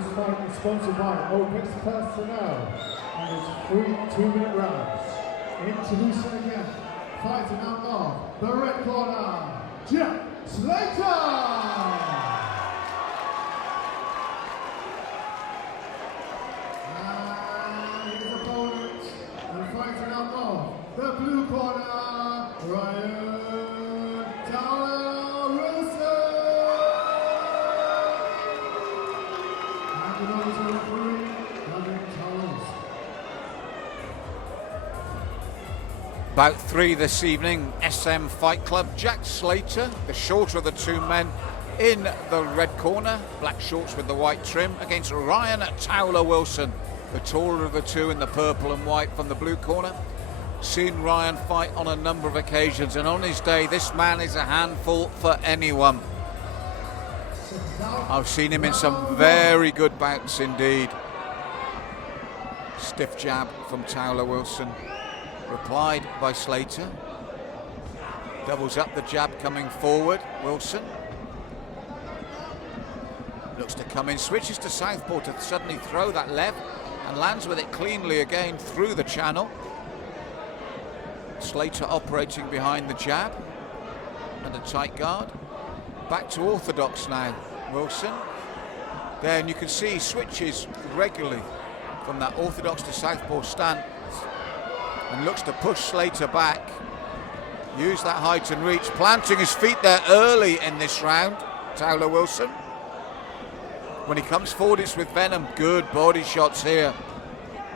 This fight is sponsored by Opex Personnel and it's 3 2-minute rounds. Introducing again, fighting out of the red corner, Slater! And his opponent, and fighting out of the blue corner, Towler. Bout 3 this evening, SM Fightclub. Jack Slater, the shorter of the two men, in the red corner, black shorts with the white trim, against Ryan Towler Wilson, the taller of the two in the purple and white from the blue corner. Seen Ryan fight on a number of occasions, and on his day, this man is a handful for anyone. I've seen him in some very good bouts indeed. Stiff jab from Towler Wilson, replied by Slater. Doubles up the jab coming forward, Wilson. Looks to come in, switches to southpaw to suddenly throw that left, and lands with it cleanly again through the channel. Slater operating behind the jab, and a tight guard. Back to orthodox now, Wilson. There, and you can see he switches regularly from that orthodox to southpaw stance, and looks to push Slater back. Use that height and reach, planting his feet there early in this round, Towler Wilson. When he comes forward, it's with venom. Good body shots here.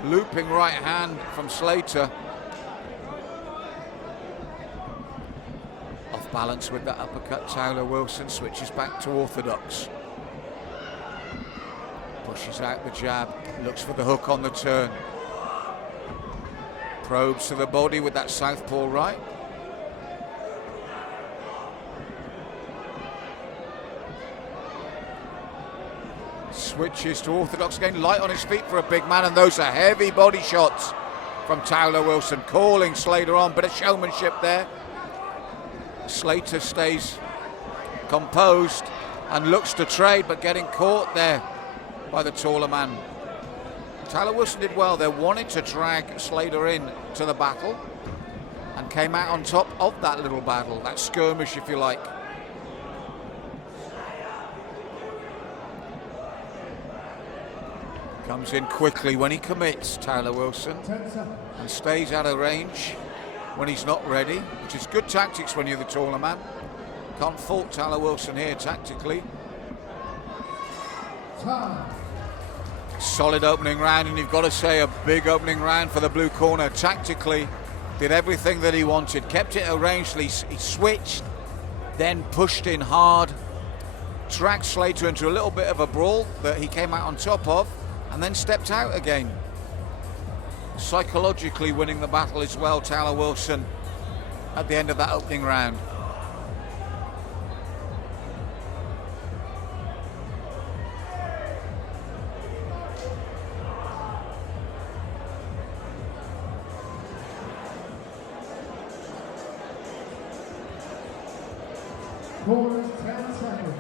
Looping right hand from Slater. Off balance with that uppercut, Towler Wilson switches back to orthodox. Pushes out the jab, looks for the hook on the turn. Probes to the body with that southpaw right. Switches to orthodox again, light on his feet for a big man, and those are heavy body shots from Towler Wilson, calling Slater on, bit of showmanship there. Slater stays composed and looks to trade, but getting caught there by the taller man. Towler Wilson did well there, wanted to drag Slater in to the battle, and came out on top of that little battle, that skirmish if you like. Comes in quickly when he commits, Towler Wilson, and stays out of range when he's not ready, which is good tactics when you're the taller man. Can't fault Towler Wilson here tactically. Solid opening round, and you've got to say a big opening round for the blue corner. Tactically, did everything that he wanted, kept it arranged, he switched, then pushed in hard, dragged Slater into a little bit of a brawl that he came out on top of, and then stepped out again. Psychologically winning the battle as well, Towler Wilson, at the end of that opening round. Quarters, 10 seconds.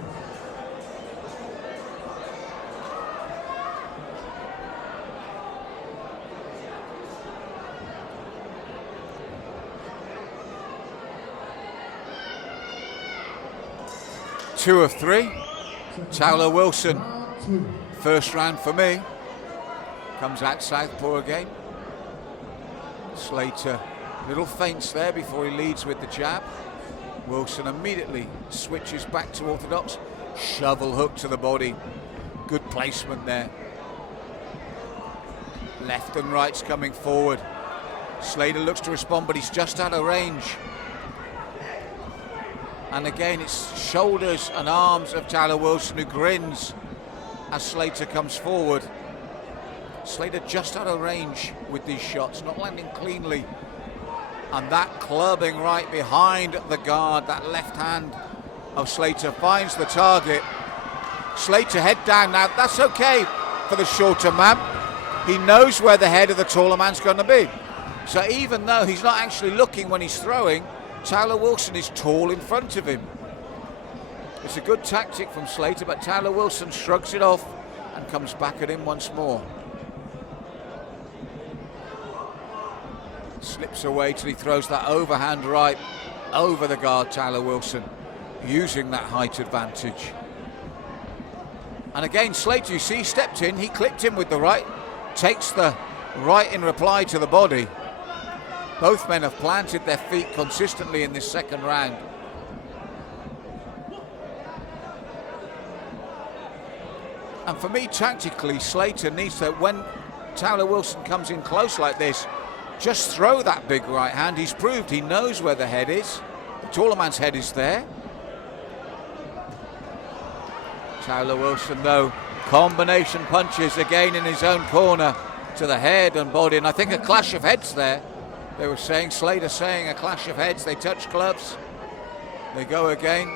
Two of three. Towler Wilson, first round for me. Comes out southpaw again. Slater, little feints there before he leads with the jab. Wilson immediately switches back to orthodox. Shovel hook to the body. Good placement there. Left and right's coming forward. Slater looks to respond, but he's just out of range. And again, it's shoulders and arms of Towler Wilson, who grins as Slater comes forward. Slater just out of range with these shots, not landing cleanly. And that clubbing right behind the guard, that left hand of Slater finds the target. Slater head down now, that's okay for the shorter man. He knows where the head of the taller man's going to be. So even though he's not actually looking when he's throwing, Towler Wilson is tall in front of him. It's a good tactic from Slater, but Towler Wilson shrugs it off, and comes back at him once more. Slips away till he throws that overhand right over the guard, Towler Wilson, using that height advantage. And again, Slater, you see, stepped in, he clipped him with the right, takes the right in reply to the body. Both men have planted their feet consistently in this second round. And for me, tactically, Slater needs to, when Towler Wilson comes in close like this, just throw that big right hand. He's proved he knows where the head is. The taller man's head is there. Towler Wilson, though, combination punches again in his own corner to the head and body. And I think a clash of heads there. They were saying, Slater saying a clash of heads. They touch gloves. They go again.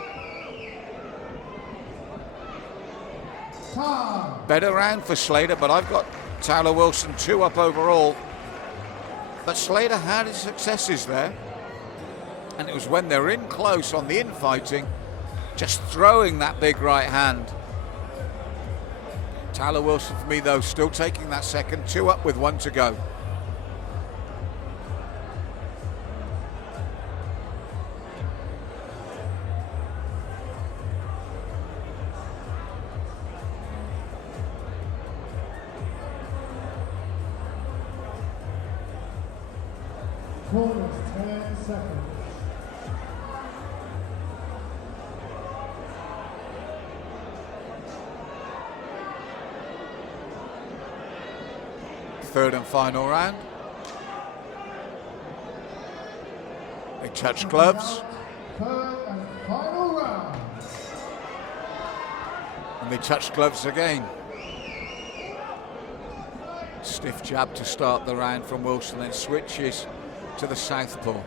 Better round for Slater, but I've got Towler Wilson 2 up overall. But Slater had his successes there. And it was when they're in close on the infighting, just throwing that big right hand. Towler Wilson, for me, though, still taking that second, 2 up with 1 to go. Corners, 10 seconds. Third and final round. They touch gloves. Third and final round. And they touch gloves again. Stiff jab to start the round from Wilson, then switches to the southpaw.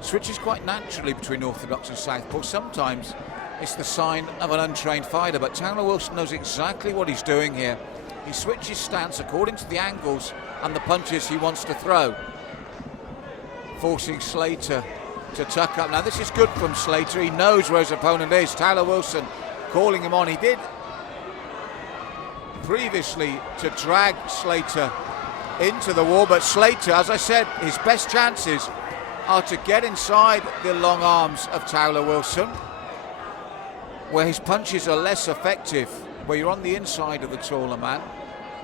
Switches quite naturally between orthodox and southpaw. Sometimes it's the sign of an untrained fighter, but Towler Wilson knows exactly what he's doing here. He switches stance according to the angles and the punches he wants to throw, forcing Slater to tuck up. Now this is good from Slater. He knows where his opponent is. Towler Wilson calling him on. He did previously to drag Slater into the wall, but Slater, as I said, his best chances are to get inside the long arms of Towler Wilson, where his punches are less effective, where you're on the inside of the taller man.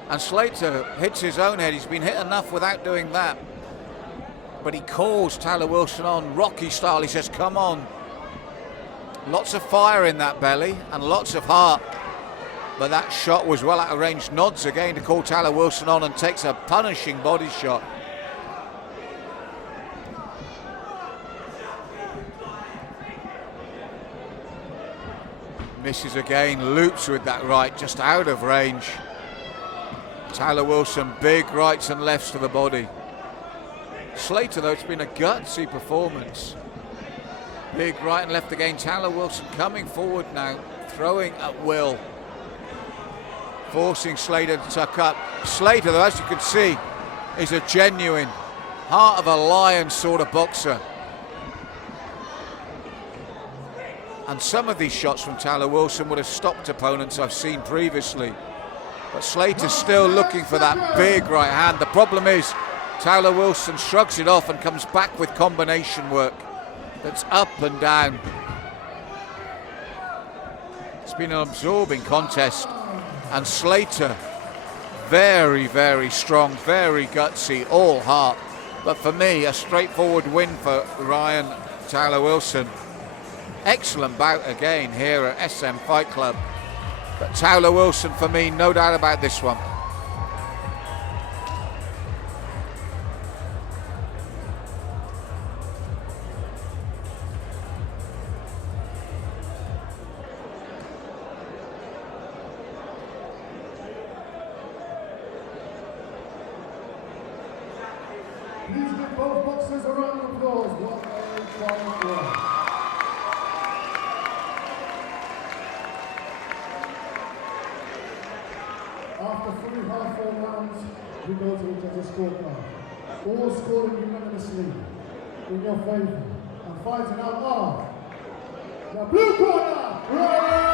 And Slater hits his own head. He's been hit enough without doing that, but he calls Towler Wilson on Rocky style. He says, come on. Lots of fire in that belly and lots of heart. But that shot was well out of range. Nods again to call Towler Wilson on and takes a punishing body shot. Misses again, loops with that right, just out of range. Towler Wilson, big rights and lefts to the body. Slater, though, it's been a gutsy performance. Big right and left again. Towler Wilson coming forward now, throwing at will, forcing Slater to tuck up. Slater, though, as you can see, is a genuine heart of a lion sort of boxer. And some of these shots from Towler Wilson would have stopped opponents I've seen previously. But Slater's still looking for that big right hand. The problem is Towler Wilson shrugs it off and comes back with combination work that's up and down. It's been an absorbing contest. And Slater, very, very strong, very gutsy, all heart. But for me, a straightforward win for Ryan Towler Wilson. Excellent bout again here at SM Fight Club. But Towler Wilson, for me, no doubt about this one. Please give both boxers a round of applause. What a fight was. After 3 half-full rounds, we go to the judges' scorecard. All scoring unanimously in your favor. And fighting out of the blue corner, Ryan